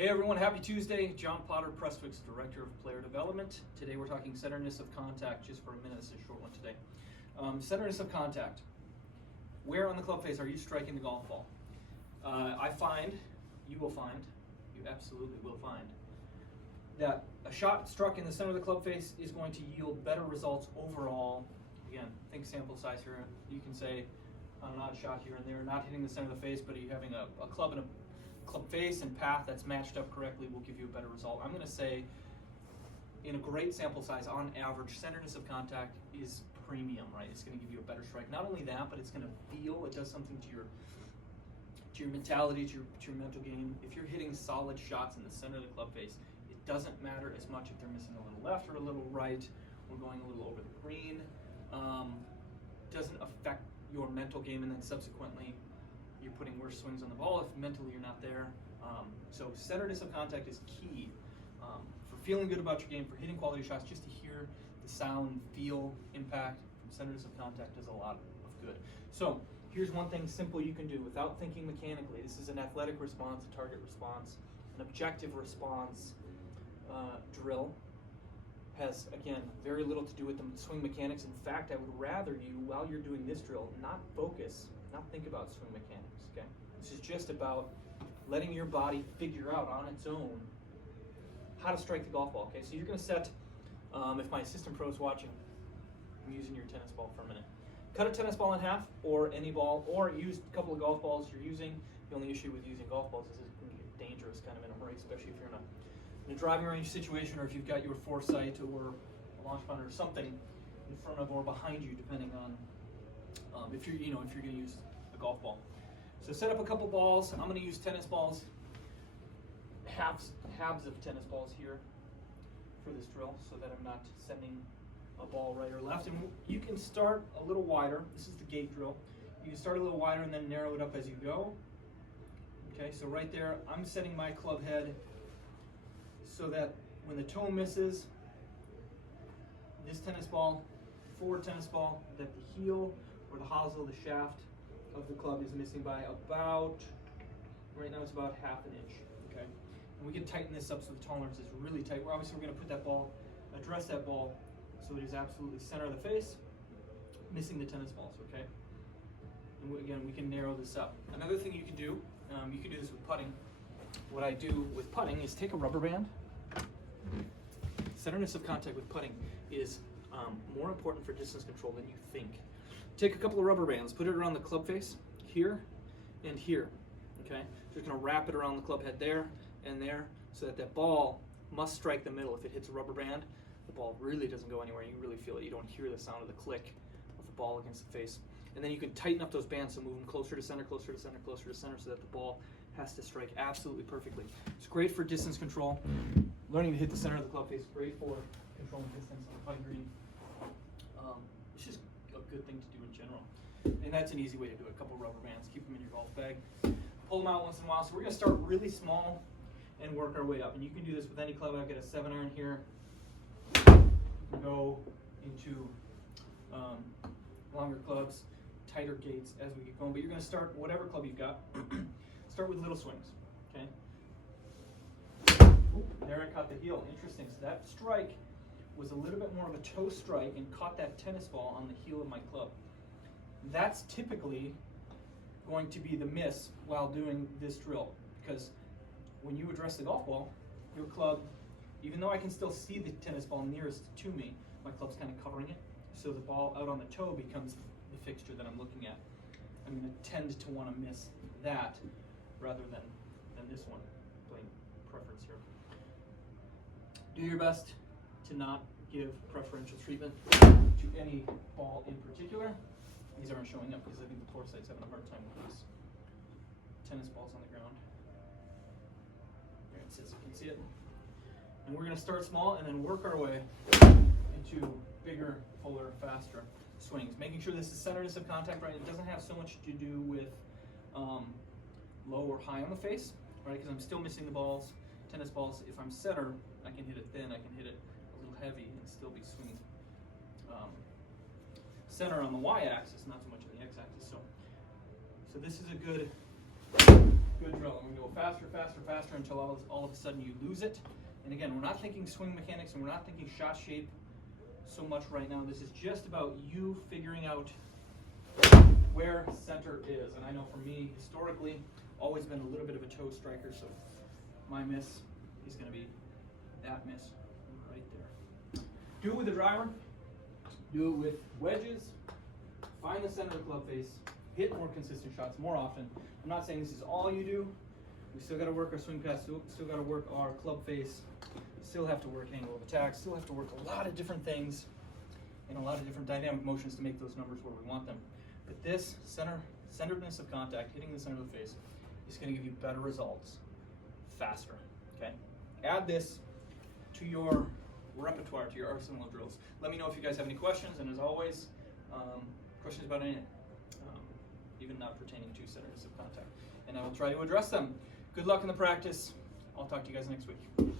Hey everyone, happy Tuesday. John Potter, Prestwick's Director of Player Development. Today we're talking centeredness of contact just for a minute. This is a short one today. Centeredness of contact. Where on the club face are you striking the golf ball? You absolutely will find, that a shot struck in the center of the club face is going to yield better results overall. Again, think sample size here. You can say on an odd shot here and there, not hitting the center of the face, but are you having a club and a club face and path that's matched up correctly will give you a better result. I'm going to say in a great sample size, on average, centeredness of contact is premium, right? It's going to give you a better strike. Not only that, but it's going to feel, it does something to your mentality, to your mental game. If you're hitting solid shots in the center of the club face, it doesn't matter as much if they're missing a little left or a little right or going a little over the green. Doesn't affect your mental game, and then subsequently you're putting worse swings on the ball if mentally you're not there. So centeredness of contact is key for feeling good about your game, for hitting quality shots. Just to hear the sound, feel, impact from centeredness of contact does a lot of good. So here's one thing simple you can do without thinking mechanically. This is an athletic response, a target response, an objective response drill. Has, again, very little to do with the swing mechanics. In fact, I would rather you, while you're doing this drill, not think about swing mechanics, okay? This is just about letting your body figure out on its own how to strike the golf ball, okay? So you're gonna set, if my assistant pro is watching, I'm using your tennis ball for a minute. Cut a tennis ball in half, or any ball, or use a couple of golf balls you're using. The only issue with using golf balls is it can get dangerous kind of in a hurry, especially if you're in a driving range situation, or if you've got your foresight or a launch monitor or something in front of or behind you, depending on if you're going to use a golf ball. So set up a couple balls. I'm going to use tennis balls, halves of tennis balls here for this drill, so that I'm not sending a ball right or left. And you can start a little wider. This is the gate drill. You can start a little wider and then narrow it up as you go. Okay, so right there, I'm setting my club head so that when the toe misses this tennis ball, forward tennis ball, that the heel or the hosel, the shaft of the club is missing by about, right now it's about ½ an inch, okay? And we can tighten this up so the tolerance is really tight. We're going to put that ball, address that ball so it is absolutely center of the face, missing the tennis balls, okay? And again, we can narrow this up. Another thing you can do this with putting. What I do with putting is take a rubber band. Centeredness of contact with putting is more important for distance control than you think. Take a couple of rubber bands, put it around the club face, here and here, okay? Just gonna wrap it around the club head there and there, so that that ball must strike the middle. If it hits a rubber band, the ball really doesn't go anywhere. You really feel it. You don't hear the sound of the click of the ball against the face. And then you can tighten up those bands, so move them closer to center, closer to center, closer to center, so that the ball has to strike absolutely perfectly. It's great for distance control. Learning to hit the center of the club face is great for controlling distance on the putting green. It's just a good thing to do in general. And that's an easy way to do it. A couple of rubber bands, keep them in your golf bag. Pull them out once in a while. So we're going to start really small and work our way up. And you can do this with any club. I've got a 7-iron here. You can go into longer clubs, tighter gates as we get going. But you're going to start whatever club you've got. Start with little swings, okay? Ooh, there I caught the heel. Interesting. So that strike was a little bit more of a toe strike and caught that tennis ball on the heel of my club. That's typically going to be the miss while doing this drill, because when you address the golf ball, your club, even though I can still see the tennis ball nearest to me, my club's kind of covering it, so the ball out on the toe becomes the fixture that I'm looking at. I'm going to tend to want to miss that rather than this one, playing preference here. Do your best to not give preferential treatment to any ball in particular. These aren't showing up because I think the foresight's having a hard time with these tennis balls on the ground. There it sits, you can see it. And we're going to start small and then work our way into bigger, fuller, faster swings. Making sure this is centeredness of contact, right? It doesn't have so much to do with low or high on the face, right? Because I'm still missing the balls, tennis balls. If I'm center, I can hit it thin, I can hit it a little heavy and still be swinging center on the y-axis, not so much on the x-axis. So this is a good Good drill. I'm going to go faster, faster, faster until all of a sudden you lose it. And again, we're not thinking swing mechanics and we're not thinking shot shape so much right now. This is just about you figuring out where center is. And I know for me, historically, always been a little bit of a toe striker, so my miss is going to be that miss right there. Do it with the driver. Do it with wedges. Find the center of the club face. Hit more consistent shots more often. I'm not saying this is all you do. We still got to work our swing pass, still got to work our club face, still have to work angle of attack, still have to work a lot of different things and a lot of different dynamic motions to make those numbers where we want them. But this centeredness of contact, hitting the center of the face, is going to give you better results faster. Okay? Add this to your repertoire, to your arsenal of drills. Let me know if you guys have any questions, and as always, questions about anything, even not pertaining to centeredness of contact, and I will try to address them. Good luck in the practice. I'll talk to you guys next week.